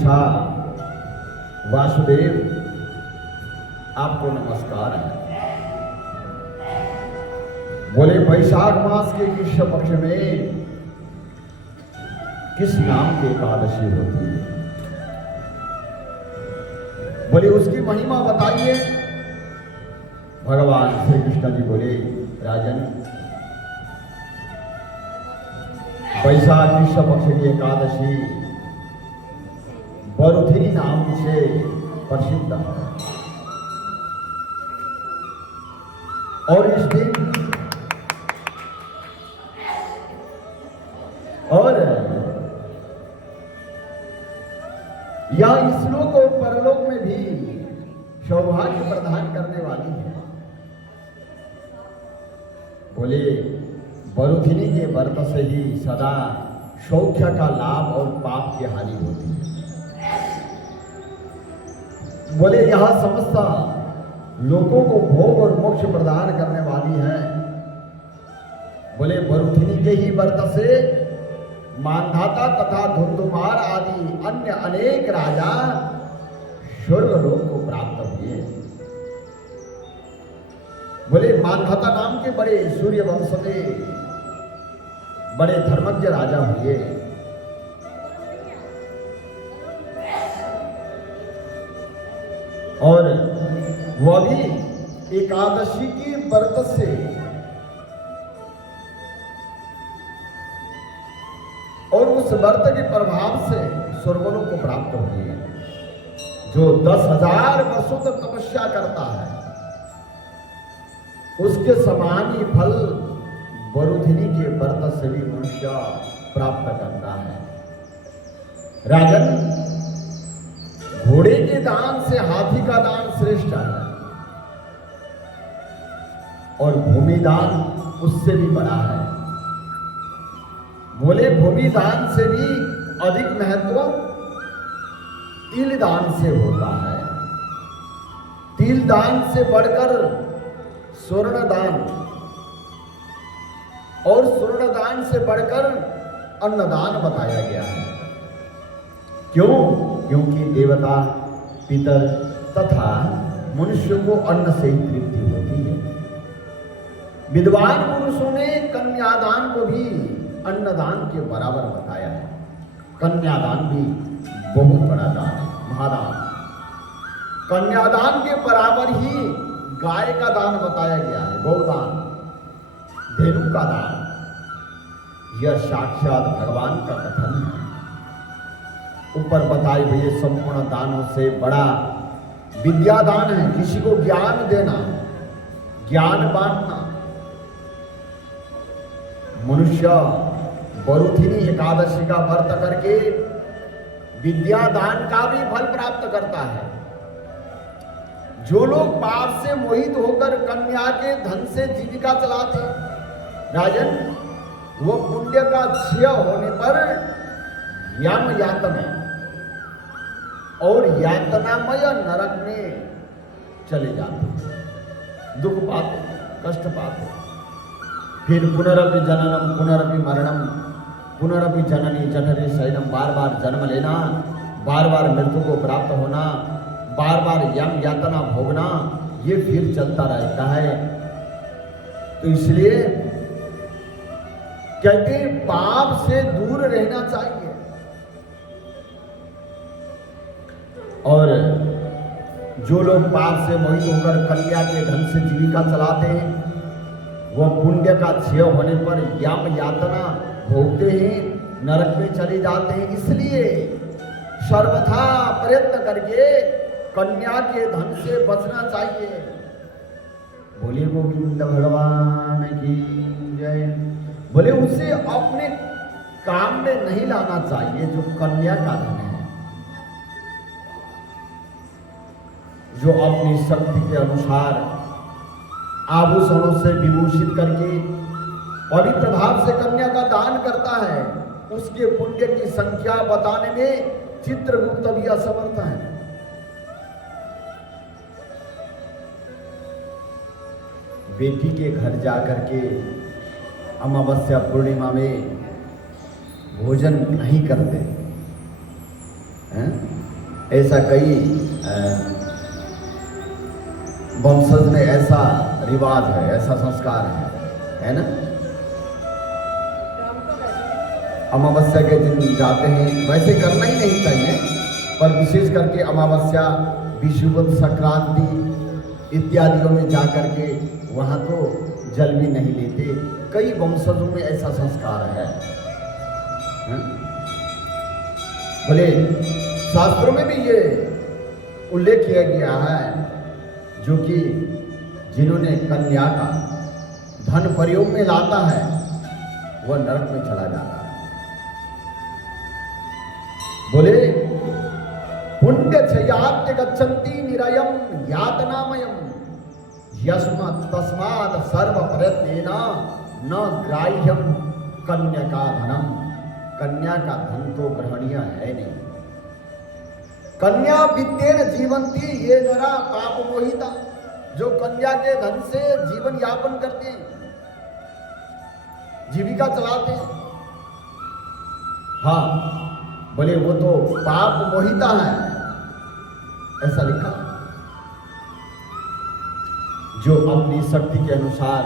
पूछा, वासुदेव आपको नमस्कार है। बोले वैशाख मास के कृष्ण पक्ष में किस नाम की एकादशी होती है? बोले उसकी महिमा बताइए। भगवान श्री कृष्ण जी बोले, राजन वैशाख कृष्ण पक्ष की एकादशी बरुथिनी नाम से प्रसिद्ध है। और इस दिन और यह इसलोक और परलोक में भी सौभाग्य प्रदान करने वाली है। बोले बरुथिनी के व्रत से ही सदा सौख्य का लाभ और पाप की हानि होती है। बोले यह समस्त लोगों को भोग और मोक्ष प्रदान करने वाली है। बोले बरुथिनी के ही व्रत से मानधाता तथा धुंधुमार आदि अन्य अनेक राजा स्वर्ग लोक को प्राप्त हुए। बोले मानधाता नाम के बड़े सूर्य वंश में बड़े धर्मज्ञ राजा हुए। और वह भी एकादशी की व्रत से और उस व्रत के प्रभाव से स्वर्गलोक को प्राप्त हुए। जो 10,000 वर्षों तक तपस्या करता है उसके समान ही फल बरुथिनी के व्रत से भी मनुष्य प्राप्त करता है। राजन घोड़े के दान से हाथी का दान श्रेष्ठ है और भूमि दान उससे भी बड़ा है। बोले भूमि दान से भी अधिक महत्व तिल दान से होता है। तिल दान से बढ़कर स्वर्ण दान और स्वर्ण दान से बढ़कर अन्नदान बताया गया है। क्यों? क्योंकि देवता, पितर तथा मनुष्य को अन्न से ही तृप्ति होती है। विद्वान पुरुषों ने कन्यादान को भी अन्नदान के बराबर बताया है। कन्यादान भी बहुत बड़ा दान है, महादान। कन्यादान के बराबर ही गाय का दान बताया गया है, गौदान, धेनु का दान। यह साक्षात भगवान का कथन है। ऊपर बताए हुए संपूर्ण दानों से बड़ा विद्या दान है। किसी को ज्ञान देना, ज्ञान बांटना। मनुष्य बरुथिनी एकादशी का व्रत करके विद्या दान का भी फल प्राप्त करता है। जो लोग पाप से मोहित होकर कन्या के धन से जीविका चलाते राजन, वो पुण्य का क्षय होने पर यम यातना और यातनामय नरक में चले जाते, दुख पाते, कष्ट पाते। फिर पुनरपि जननम पुनरपि मरणम पुनरपि जननी जठरे शयनम, बार बार जन्म लेना, बार बार मृत्यु को प्राप्त होना, बार बार यम यातना भोगना, ये फिर चलता रहता है। तो इसलिए कहते पाप से दूर रहना चाहिए। और जो लोग पाप से मोहित होकर कन्या के धन से जीविका चलाते हैं, वह पुण्य का क्षय होने पर यम यातना भोगते हैं, नरक में चले जाते हैं। इसलिए सर्वथा प्रयत्न करके कन्या के धन से बचना चाहिए। बोले गोविंद भगवान की जय। बोले उसे अपने काम में नहीं लाना चाहिए जो कन्या का धन है, जो अपनी शक्ति के अनुसार आभूषणों से विभूषित करके पवित्र भाव से कन्या का दान करता है, उसके पुण्य की संख्या बताने में चित्रगुप्त भी असमर्थ है। बेटी के घर जाकर के अमावस्या पूर्णिमा में भोजन नहीं करते हैं। ऐसा कई वंशज में ऐसा रिवाज है, ऐसा संस्कार है ना। अमावस्या के दिन जाते हैं, वैसे करना ही नहीं चाहिए, पर विशेष करके अमावस्या, विषुवत, संक्रांति इत्यादियों में जा करके वहाँ तो जल भी नहीं लेते। कई वंशजों में ऐसा संस्कार है। बोले शास्त्रों में भी ये उल्लेख किया गया है, जो कि जिन्होंने कन्या का धन प्रयोग में लाता है वह नरक में चला जाता है। बोले पुण्य क्षयात्य गच्छन्ति निरयम यातनामयम यस्मात् तस्मात् सर्व प्रयत्नेन न ग्राह्यम कन्या का धनम। कन्या का धन तो ग्रहणीय है नहीं। कन्या विद्येन जीवंती ये नरा पाप मोहिता। जो कन्या के धन से जीवन यापन करते हैं, जीविका चलाते हैं, हाँ बोले वो तो पाप मोहिता है, ऐसा लिखा। जो अपनी शक्ति के अनुसार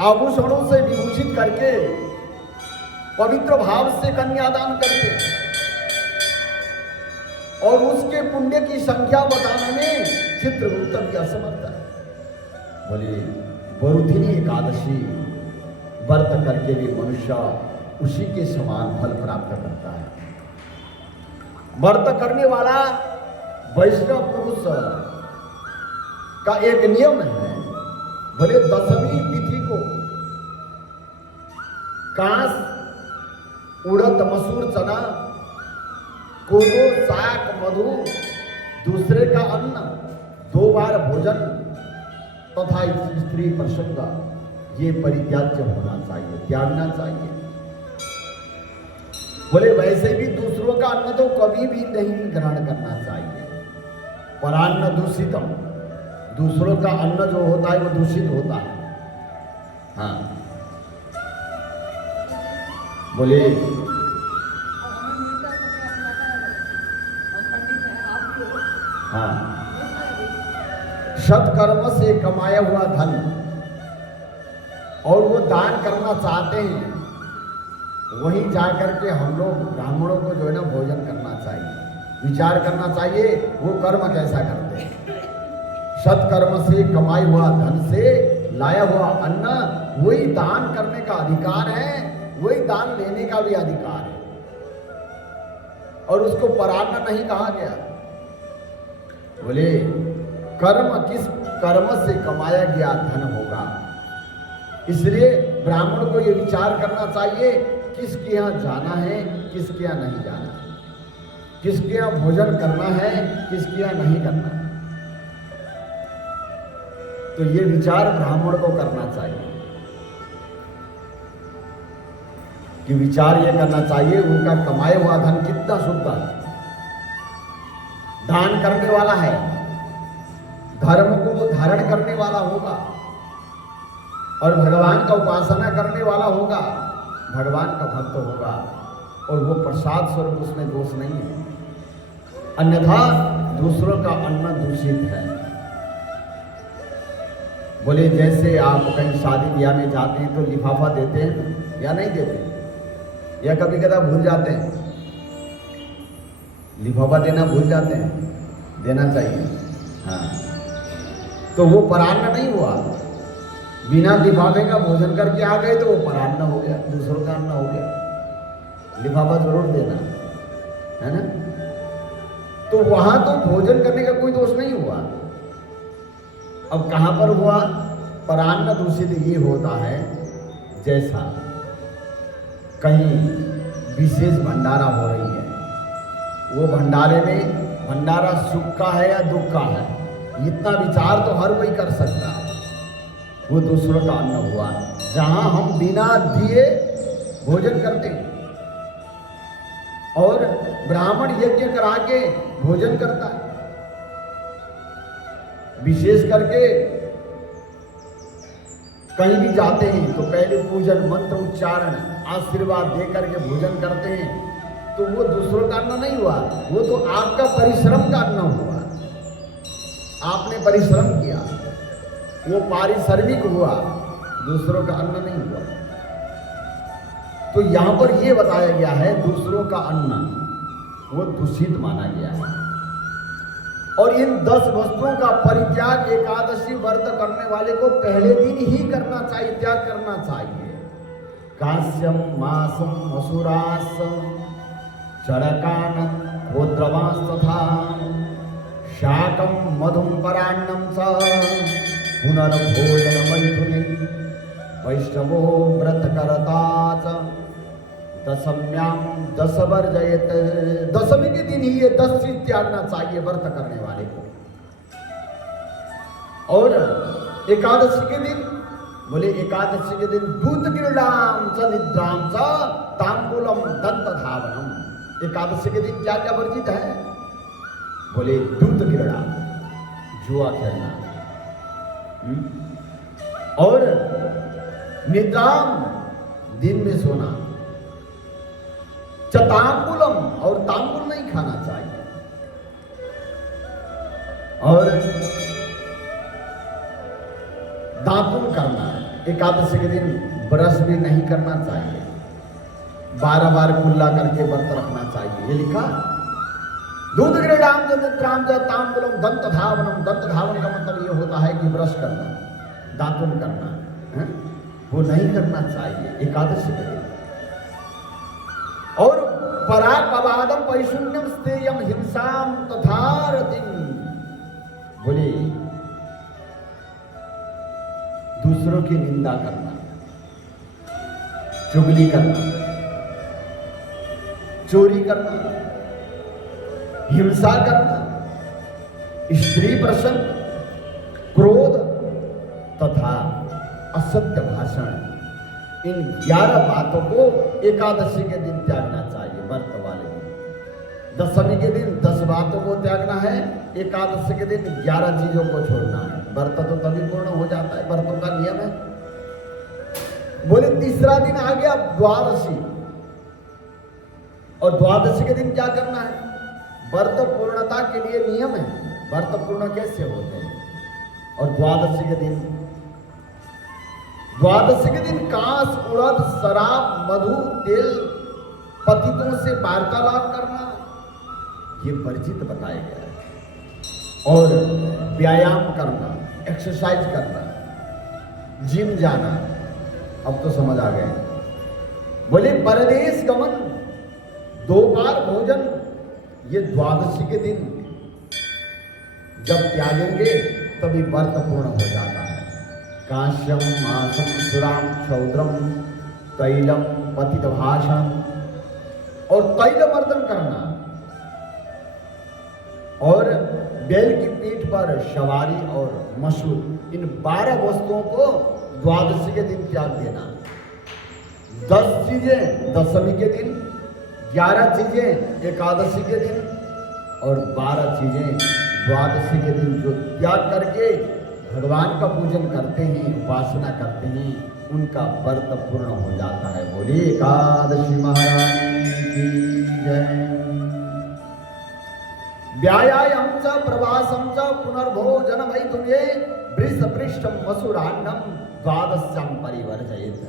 आभूषणों से विभूषित करके पवित्र भाव से कन्यादान करते और उसके पुण्य की संख्या बताने में चित्रगुप्त भी असमर्थ है। बोले बरुथिनी एकादशी व्रत करके भी मनुष्य उसी के समान फल प्राप्त करता है। व्रत करने वाला वैष्णव पुरुष का एक नियम है। भले 10वीं तिथि को कांस, उड़द, मसूर, चना, कोदो, साग, मधु, दूसरे का अन्न, 2 बार भोजन तथा स्त्री प्रसंग ये परित्याज्य होना चाहिए, त्यागना चाहिए। बोले वैसे भी दूसरों का अन्न तो कभी भी नहीं ग्रहण करना चाहिए। परान्न दूषितम, दूसरों का अन्न जो होता है वो दूषित होता है। हाँ बोले हाँ सत्कर्म से कमाया हुआ धन और वो दान करना चाहते हैं, वहीं जाकर के हम लोग ब्राह्मणों को जो है ना भोजन करना चाहिए, विचार करना चाहिए वो कर्म कैसा करते हैं। सत्कर्म से कमाई हुआ धन से लाया हुआ अन्न वही दान करने का अधिकार है, वही दान लेने का भी अधिकार है, और उसको परान्न नहीं कहा गया। बोले कर्म किस कर्म से कमाया गया धन होगा, इसलिए ब्राह्मण को ये विचार करना चाहिए किसके यहाँ जाना है, किसके यहाँ नहीं जाना है, किसके यहाँ भोजन करना है, किसके यहाँ नहीं करना है। तो ये विचार ब्राह्मण को करना चाहिए कि विचार ये करना चाहिए उनका कमाया हुआ धन कितना शुद्ध है, दान करने वाला है, धर्म को धारण करने वाला होगा और भगवान का उपासना करने वाला होगा, भगवान का भक्त होगा, और वो प्रसाद स्वरूप उसमें दोष नहीं है। अन्यथा दूसरों का अन्न दूषित है। बोले जैसे आप कहीं शादी ब्याह में जाते हैं तो लिफाफा देते हैं या नहीं देते, या कभी कदा भूल जाते हैं, लिफाफा देना भूल जाते हैं, देना चाहिए। हाँ तो वो परान्न नहीं हुआ, बिना लिफाफे का भोजन करके आ गए तो वो परान्न हो गया, दूसरों का अन्न हो गया। लिफाफा जरूर देना है ना। तो वहां तो भोजन करने का कोई दोष नहीं हुआ। अब कहां पर हुआ? परान्न दूषित ये होता है जैसा कहीं विशेष भंडारा हो रही है, वो भंडारे में भंडारा सुख का है या दुख का है, इतना विचार तो हर कोई कर सकता है। वो दूसरों का अन्न हुआ जहां हम बिना दिए भोजन करते हैं, और ब्राह्मण यज्ञ करा के भोजन करता है। विशेष करके कहीं भी जाते हैं तो पहले पूजन, मंत्र उच्चारण, आशीर्वाद दे करके भोजन करते हैं, तो वो दूसरों का अन्न नहीं हुआ, वो तो आपका परिश्रम का अन्न हुआ। आपने परिश्रम किया, वो पारिश्रमिक हुआ, दूसरों का अन्न नहीं हुआ। तो यहां पर यह बताया गया है दूसरों का अन्न वो दूषित माना गया है। और इन 10 वस्तुओं का परित्याग एकादशी व्रत करने वाले को पहले दिन ही करना चाहिए, त्याग करना चाहिए। काश्यम मासम मसूरास चरकान गोद्रवांस तथा शाकम मधुम परान्नम च पुनर्भोजन मैथुनी वैष्णवो व्रत करता च दशम्याम 10 वर्जयत। दशमी के दिन ही ये 10 चीज त्यागना चाहिए व्रत करने वाले को। और एकादशी के दिन बोले, एकादशी के दिन दूध क्रीडाम च निद्राम च तांबूलम दंत धावनम। एकादशी के दिन क्या क्या वर्जित है? बोले दूध क्रीड़ा, जुआ खेलना, और निद्राम दिन में सोना, तांबूलम और तांबूल नहीं खाना चाहिए, और दातुन करना। एकादशी के दिन ब्रश भी नहीं करना चाहिए, 12 बार कुल्ला करके व्रत रखना चाहिए। ये लिखा दूध क्रीडाम निद्राम तांबूलम दंत धावनम। दंत धावन का मतलब ये होता है कि ब्रश करना, दातुन करना है? वो नहीं करना चाहिए एकादशी के दिन। और परापवादम पैशून्यम स्तेयम हिंसाम तथारतिम। बोले दूसरों की निंदा करना, चुगली करना, चोरी करना, हिंसा करना, स्त्री प्रसंग, क्रोध तथा असत्य भाषण, इन 11 बातों को एकादशी के दिन त्यागना चाहिए व्रत वाले दिन। दशमी के दिन 10 बातों को त्यागना है, एकादशी के दिन 11 चीजों को छोड़ना है। व्रत तो तभी पूर्ण हो जाता है, व्रतों का नियम है। बोले तीसरा दिन आ गया द्वादशी, और द्वादशी के दिन क्या करना है? व्रत पूर्णता के लिए नियम है, व्रत पूर्ण कैसे होते हैं। और द्वादशी के दिन कांस, उड़द, शराब, मधु, तेल, पतितों से वार्तालाप करना ये वर्जित बताया गया है। और व्यायाम करना, एक्सरसाइज करना, जिम जाना, अब तो समझ आ गए। बोले परदेश गमन, 2 बार भोजन, ये द्वादशी के दिन जब त्यागेंगे तभी व्रत पूर्ण हो जाता है। काश्यम मासम सुराम क्षौद्रम तैलम पतित भाषण, और तैल मर्दन करना, और बैल की पीठ पर सवारी और मसूर, इन 12 वस्तुओं को द्वादशी के दिन त्याग देना। 10 चीजें दशमी के दिन, 11 चीजें एकादशी के दिन, और 12 चीजें द्वादशी के दिन जो त्याग करके भगवान का पूजन करते हैं, उपासना करते हैं, उनका व्रत पूर्ण हो जाता है। बोलिए एकादशी महारानी की जय। व्यायाम च प्रवासम च पुनर्भोजन मैथुने वृषपृष्ठम मसूरान्नम द्वादश्याम परिवर्जयेत्।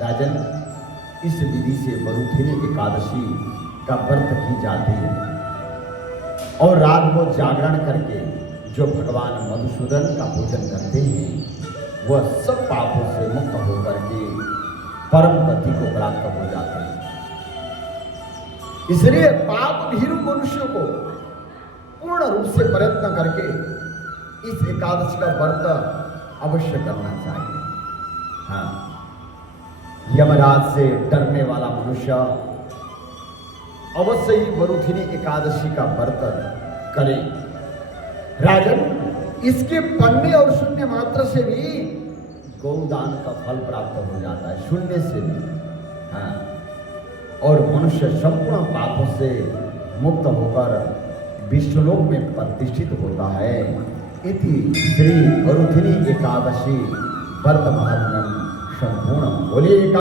राजन, इस विधि से मरुथिनी एकादशी का व्रत की जाती है, और रात को जागरण करके जो भगवान मधुसूदन का पूजन करते हैं वह सब पापों से मुक्त होकर के परम गति को प्राप्त हो जाते हैं। इसलिए पाप भीरु मनुष्य को पूर्ण रूप से प्रयत्न करके इस एकादशी का व्रत अवश्य करना चाहिए। हाँ, यमराज से डरने वाला मनुष्य अवश्य ही मरुथिनी एकादशी का व्रत करे। राजन, इसके पढ़ने और शून्य मात्र से भी गौदान का फल प्राप्त हो जाता है, शून्य से भी। हाँ, और मनुष्य संपूर्ण पापों से मुक्त होकर विष्णुलोक में प्रतिष्ठित होता है। इति श्री मरुथिनी एकादशी व्रत महात्म्यम संपूर्ण। बोलिए।